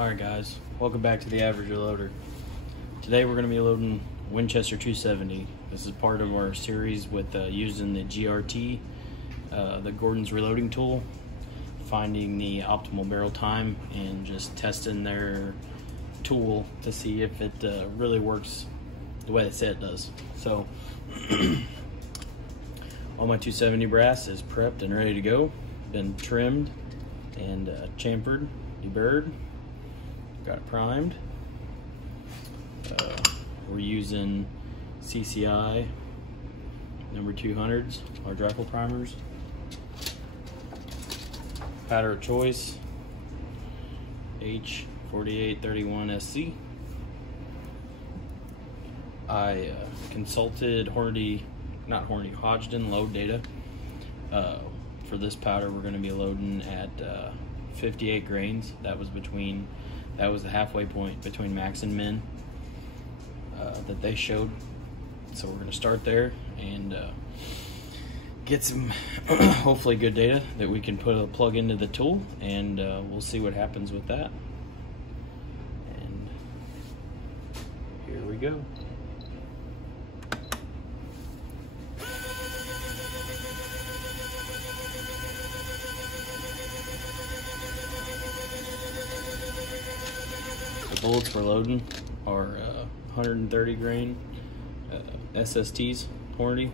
Alright guys, welcome back to the Average Loader. Today we're going to be loading Winchester 270. This is part of our series with using the GRT, the Gordon's reloading tool, finding the optimal barrel time and just testing their tool to see if it really works the way they say it does. So all my 270 brass is prepped and ready to go, been trimmed and chamfered, deburred. Got it primed. We're using CCI number 200s, our rifle primers. Powder of choice, H4831SC. I consulted Hodgdon load data. For this powder, we're going to be loading at 58 grains. That was the halfway point between max and min that they showed. So we're going to start there and get some hopefully good data that we can put a plug into the tool, and we'll see what happens with that. And here we go. The bullets we're loading are 130 grain SSTs, Hornady.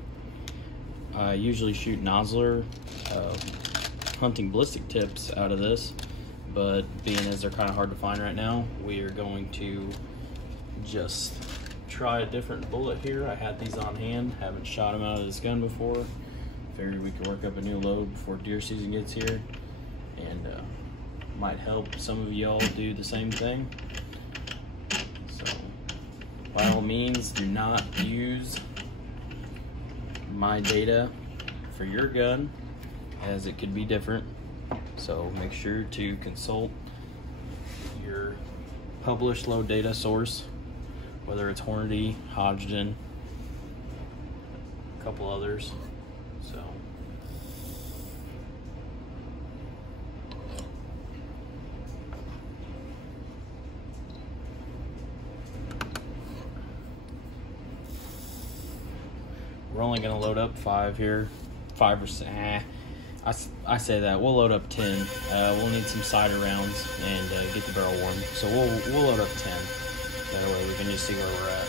I usually shoot nozzler hunting ballistic tips out of this, but being as they're kind of hard to find right now, we are going to just try a different bullet here. I had these on hand, haven't shot them out of this gun before. Figured we could work up a new load before deer season gets here, and might help some of y'all do the same thing. By all means, do not use my data for your gun, as it could be different. So make sure to consult your published load data source, whether it's Hornady, Hodgdon, a couple others. So we're only going to load up 5 here. 5 or 6. I say that. We'll load up 10. We'll need some cider rounds and get the barrel warm. So we'll load up 10. That way we can just see where we're at.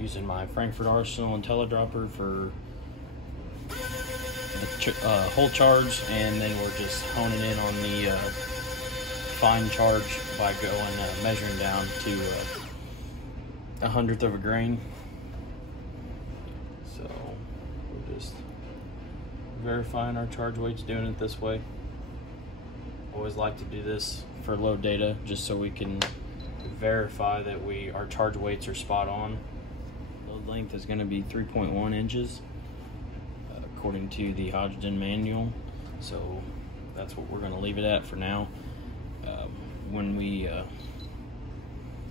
Using my Frankfurt Arsenal IntelliDropper for the whole charge, and then we're just honing in on the fine charge by going measuring down to 1/100th of a grain. So we're just verifying our charge weights, doing it this way. Always like to do this for load data, just so we can verify that our charge weights are spot on. Load length is going to be 3.1 inches according to the Hodgdon manual, so that's what we're going to leave it at for now. When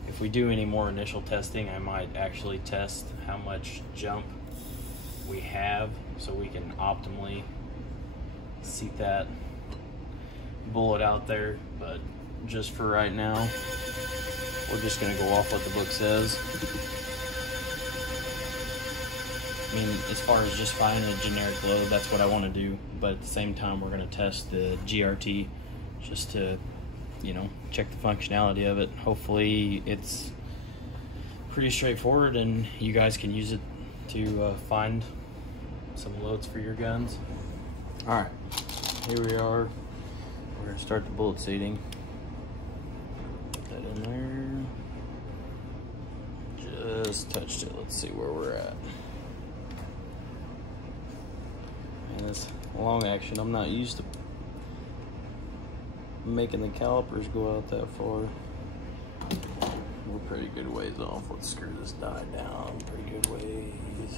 if we do any more initial testing, I might actually test how much jump we have so we can optimally seat that bullet out there. But just for right now, we're just going to go off what the book says. I mean, as far as just finding a generic load, that's what I want to do. But at the same time, we're going to test the GRT just to, check the functionality of it. Hopefully it's pretty straightforward and you guys can use it to find some loads for your guns. All right, here we are. We're going to start the bullet seating. Put that in there. Just touched it. Let's see where we're at. And this long action, I'm not used to making the calipers go out that far. We're pretty good ways off. Let's screw this die down. Pretty good ways.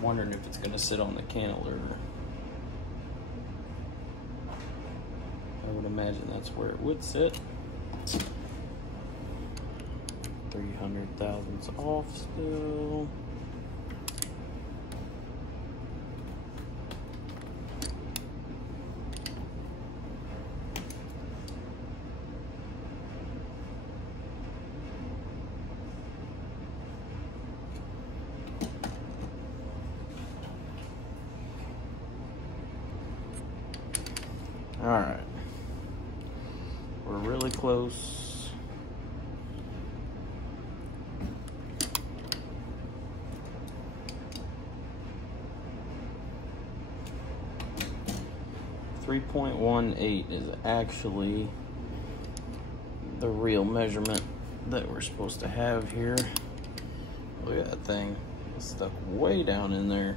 Wondering if it's gonna sit on the cantilever. I would imagine that's where it would sit. 300 thousandths off still. All right, we're really close. .18 is actually the real measurement that we're supposed to have here. Look at that thing, it's stuck way down in there.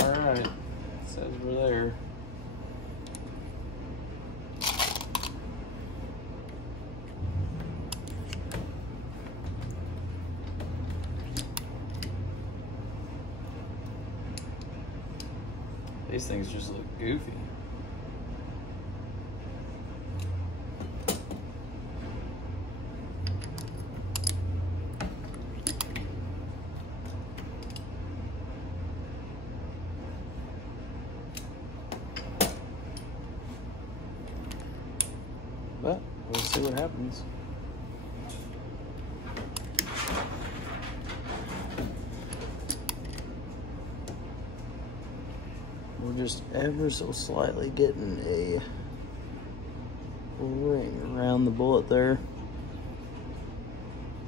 Alright, says we're there. These things just look goofy. But we'll see what happens. We're just ever so slightly getting a ring around the bullet there,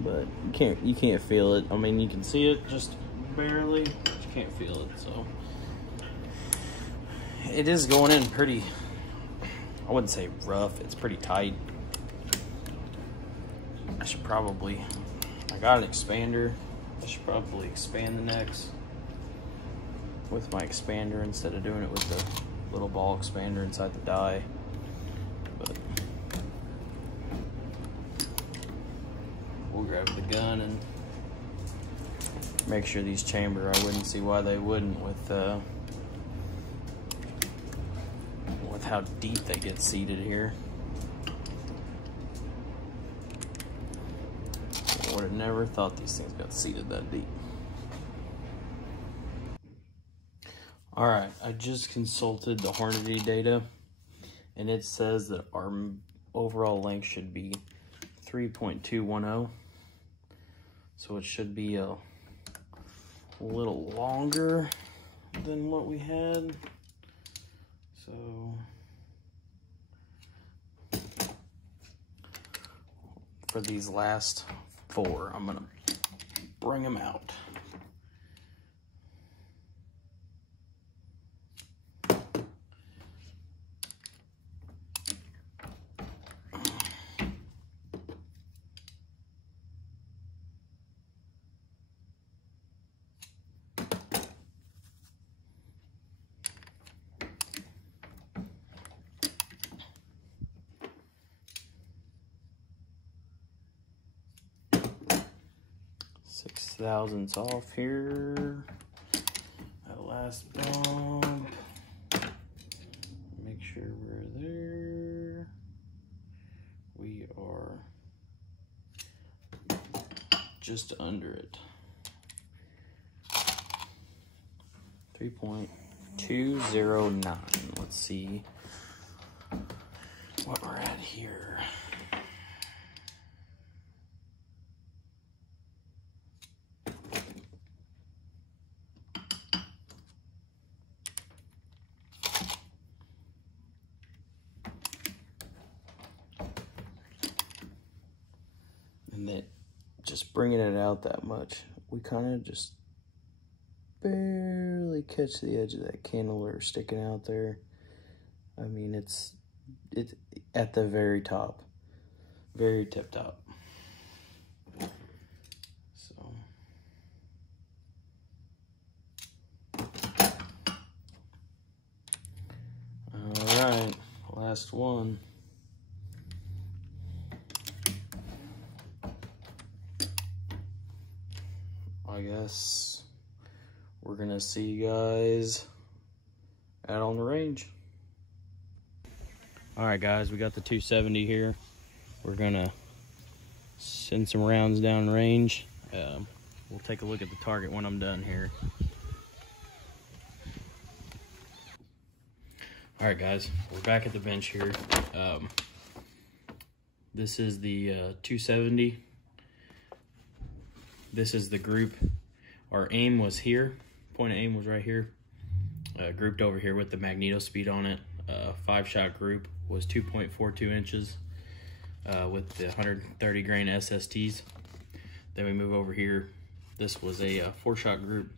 but you can't feel it. I mean, you can see it just barely, but you can't feel it. So it is going in pretty, I wouldn't say rough, it's pretty tight. I got an expander. I should probably expand the necks with my expander instead of doing it with the little ball expander inside the die. But we'll grab the gun and make sure these chamber. I wouldn't see why they wouldn't with how deep they get seated here. I would have never thought these things got seated that deep. All right, I just consulted the Hornady data, and it says that our overall length should be 3.210. So it should be a little longer than what we had. So for these last four, I'm gonna bring them out. Six thousandths off here. That last bump. Make sure we're there. We are just under it. 3.209. Let's see what we're at here. And that just bringing it out that much, we kind of just barely barely catch the edge of that cantilever sticking out there. I mean, it's at the very top, very tip top. So, all right, last one. I guess we're gonna see you guys out on the range. All right, guys, we got the 270 here. We're gonna send some rounds down range. We'll take a look at the target when I'm done here. All right, guys, we're back at the bench here. This is the 270. This is the group. Our aim was here. Point of aim was right here. Grouped over here with the magneto speed on it. 5-shot group was 2.42 inches with the 130 grain SSTs. Then we move over here. This was a 4-shot group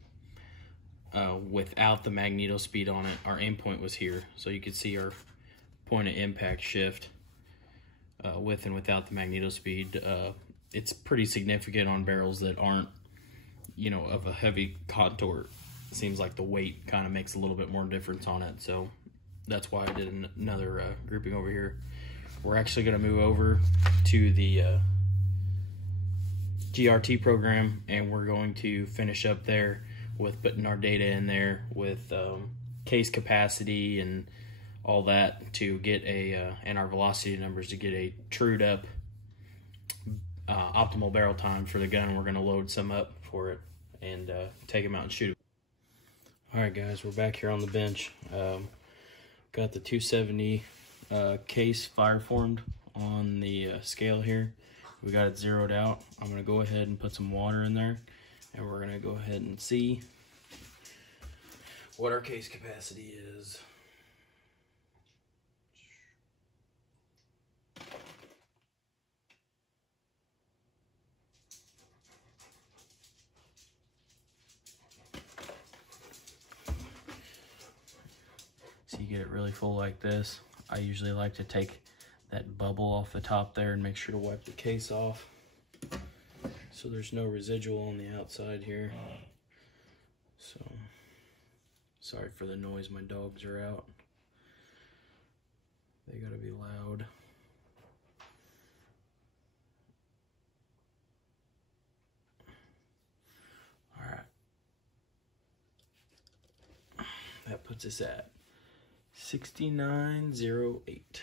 without the magneto speed on it. Our aim point was here, so you could see our point of impact shift with and without the magneto speed. It's pretty significant on barrels that aren't, you know, of a heavy contour. It seems like the weight kind of makes a little bit more difference on it, so that's why I did another grouping over here. We're actually going to move over to the GRT program, and we're going to finish up there with putting our data in there with case capacity and all that to get a and our velocity numbers to get a trued up optimal barrel time for the gun. We're going to load some up for it and take them out and shoot it. All right, guys, we're back here on the bench. Got the 270 case fire formed on the scale here. We got it zeroed out. I'm going to go ahead and put some water in there, and we're going to go ahead and see what our case capacity is. So you get it really full like this. I usually like to take that bubble off the top there and make sure to wipe the case off so there's no residual on the outside here. So, sorry for the noise, my dogs are out. They gotta be loud. All right. That puts us at 6908.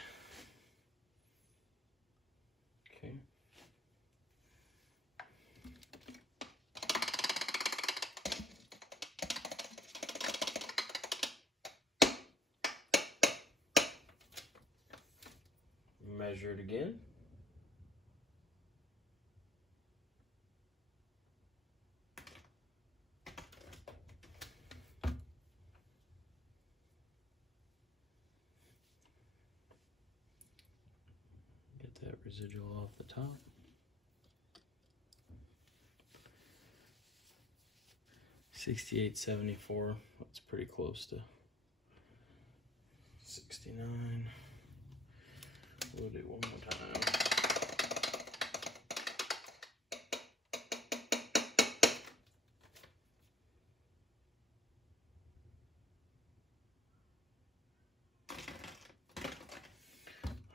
Okay. Measure it again. Get that residual off the top. $68.74. That's pretty close to 69. We'll do one more time.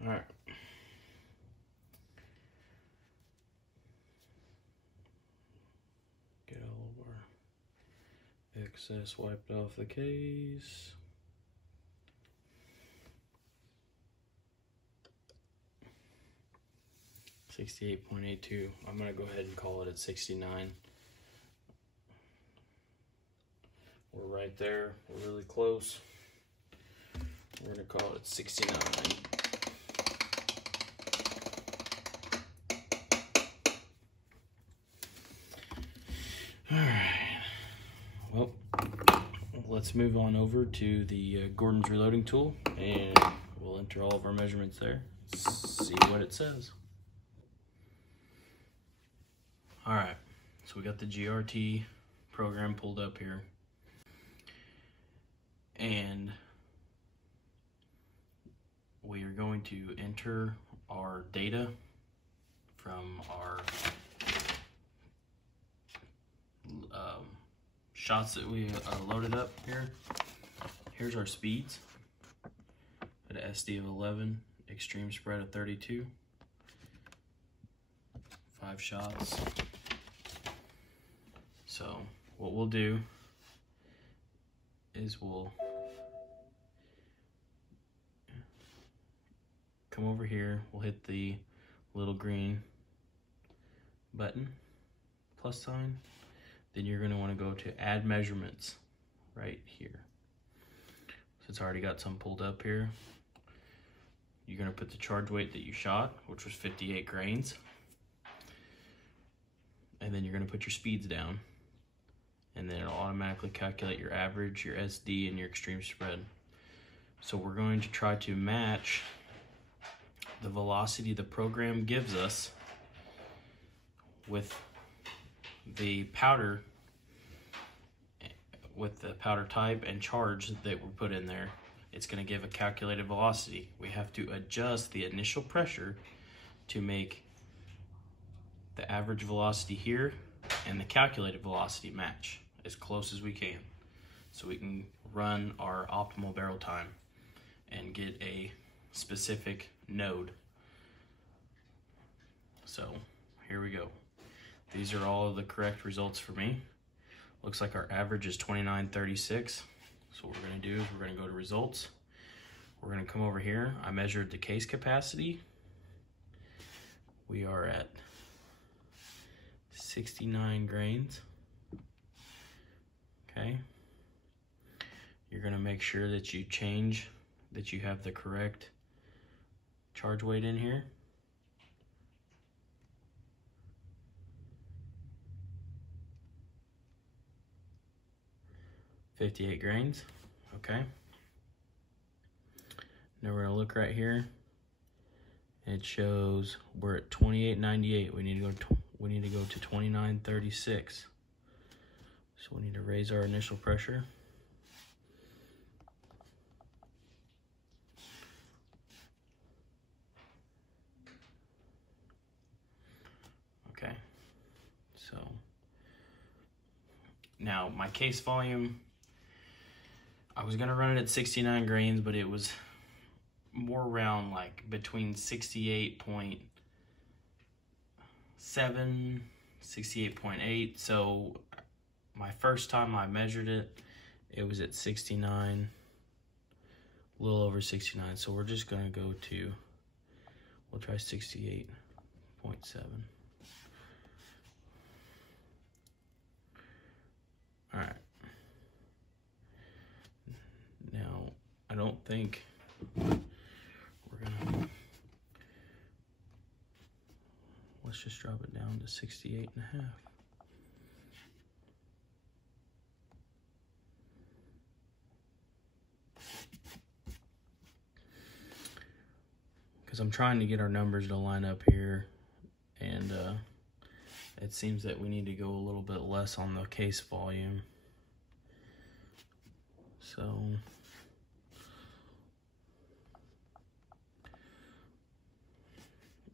All right. Get all of our excess wiped off the case. $68.82. I'm gonna go ahead and call it at 69. We're right there. We're really close. We're gonna call it 69. All right. Well, let's move on over to the Gordon's reloading tool, and we'll enter all of our measurements there. See what it says. All right, so we got the GRT program pulled up here. and we are going to enter our data from our shots that we loaded up here. Here's our speeds at an SD of 11, extreme spread of 32, 5 shots. So what we'll do is we'll come over here, we'll hit the little green button, plus sign. Then you're going to want to go to add measurements right here. So it's already got some pulled up here. You're going to put the charge weight that you shot, which was 58 grains. And then you're going to put your speeds down. And then it'll automatically calculate your average, your SD, and your extreme spread. So we're going to try to match the velocity the program gives us with the powder type and charge that we put in there. It's going to give a calculated velocity. We have to adjust the initial pressure to make the average velocity here and the calculated velocity match as close as we can, so we can run our optimal barrel time and get a specific node. So here we go. These are all of the correct results for me. Looks like our average is 29.36. So what we're going to do is we're going to go to results. We're going to come over here. I measured the case capacity. We are at 69 grains. Okay. You're going to make sure that you have the correct charge weight in here. .58 grains. Okay. Now we're gonna look right here. It shows we're at 28.98. We need to go to 29.36. So we need to raise our initial pressure. Okay. So now my case volume, I was gonna run it at 69 grains, but it was more around like between 68.7, 68.8. So my first time I measured it, it was at 69, a little over 69. So we're just gonna go to, we'll try 68.7. All right. Now, I don't think we're gonna, let's just drop it down to 68.5. Because I'm trying to get our numbers to line up here, and it seems that we need to go a little bit less on the case volume. So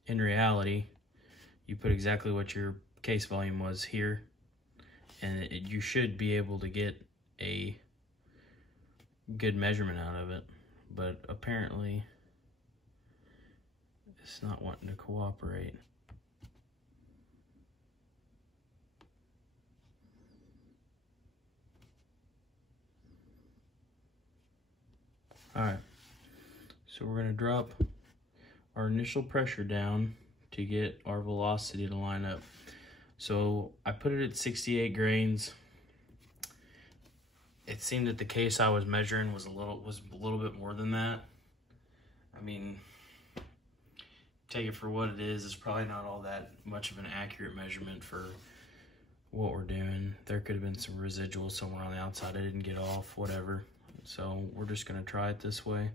in reality, you put exactly what your case volume was here, and you should be able to get a good measurement out of it, but apparently it's not wanting to cooperate. All right, so we're gonna drop our initial pressure down to get our velocity to line up. So I put it at 68 grains. It seemed that the case I was measuring was a little bit more than that. I mean, take it for what it is. It's probably not all that much of an accurate measurement for what we're doing. There could have been some residual somewhere on the outside I didn't get off, whatever. So we're just gonna try it this way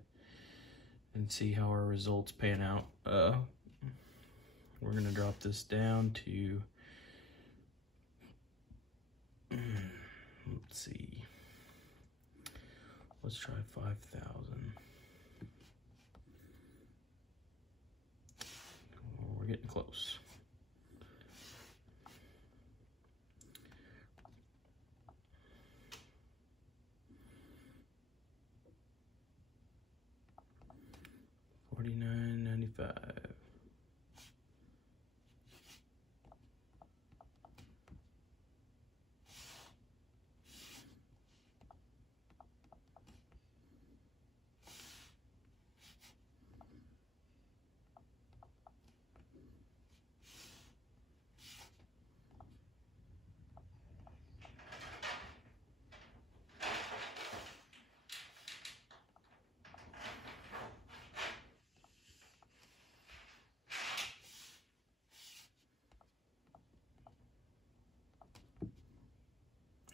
and see how our results pan out. We're gonna drop this down to, let's see, Let's try 5,000. We're getting close. $49.95.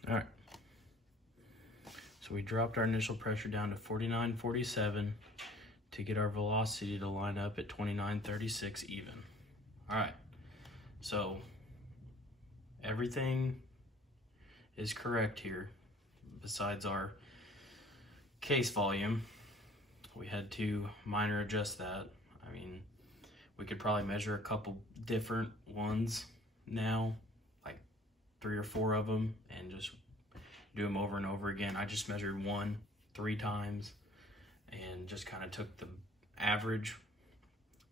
All right. So we dropped our initial pressure down to 49.47 to get our velocity to line up at 29.36 even. All right. So everything is correct here besides our case volume. We had to minor adjust that. I mean, we could probably measure a couple different ones now, like 3 or 4 of them, and just do them over and over again. I just measured one 3 times and just kind of took the average.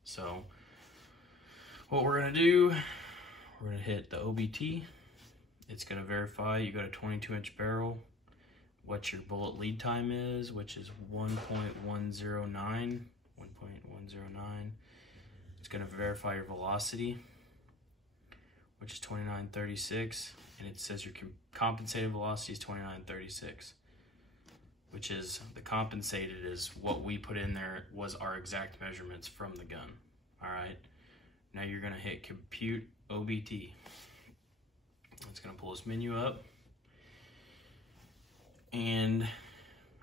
So what we're gonna do, we're gonna hit the OBT. It's gonna verify you got a 22-inch barrel, what your bullet lead time is, which is 1.109. It's gonna verify your velocity, which is 29.36, and it says your compensated velocity is 29.36, which is the compensated is what we put in there was our exact measurements from the gun. All right, now you're gonna hit compute OBT. It's gonna pull this menu up, and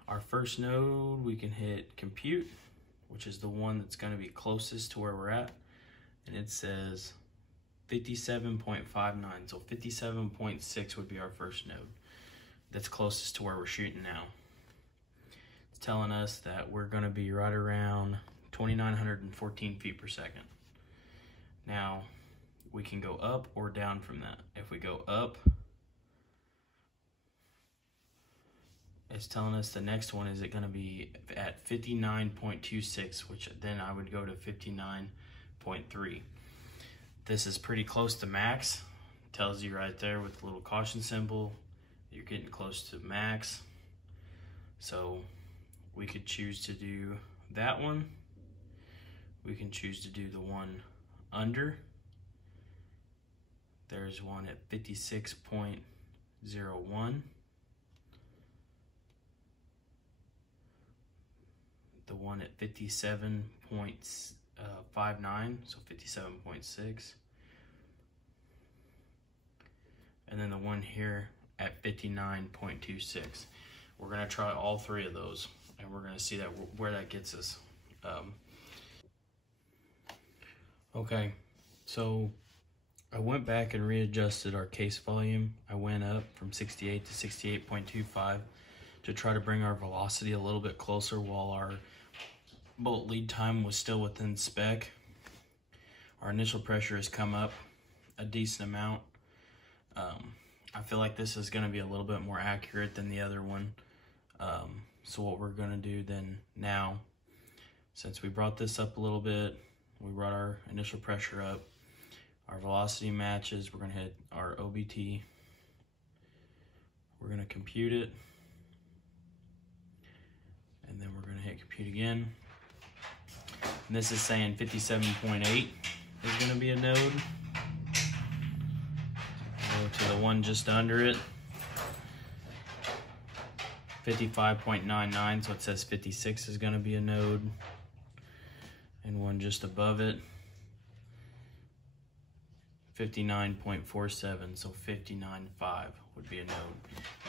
our first node we can hit compute, which is the one that's gonna be closest to where we're at, and it says 57.59, so 57.6 would be our first node. That's closest to where we're shooting now. It's telling us that we're gonna be right around 2,914 feet per second. Now, we can go up or down from that. If we go up, it's telling us the next one is it gonna be at 59.26, which then I would go to 59.3. This is pretty close to max. Tells you right there with the little caution symbol, you're getting close to max. So we could choose to do that one. We can choose to do the one under. There's one at 56.01. The one at 57.59, so 57.6. And then the one here at 59.26. We're gonna try all 3 of those, and we're gonna see that where that gets us. Okay, so I went back and readjusted our case volume. I went up from 68 to 68.25 to try to bring our velocity a little bit closer while our bullet lead time was still within spec. Our initial pressure has come up a decent amount. I feel like this is going to be a little bit more accurate than the other one. So what we're going to do then now, since we brought this up a little bit, we brought our initial pressure up, our velocity matches, we're going to hit our OBT. We're going to compute it, and then we're going to hit compute again. And this is saying 57.8 is going to be a node. Go to the one just under it, 55.99, so it says 56 is going to be a node. And one just above it, 59.47, so 59.5 would be a node.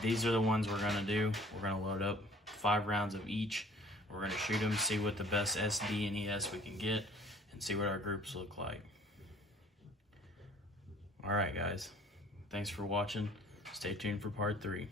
These are the ones we're going to do. We're going to load up 5 rounds of each. We're going to shoot them, see what the best SD and ES we can get, and see what our groups look like. All right, guys. Thanks for watching. Stay tuned for part 3.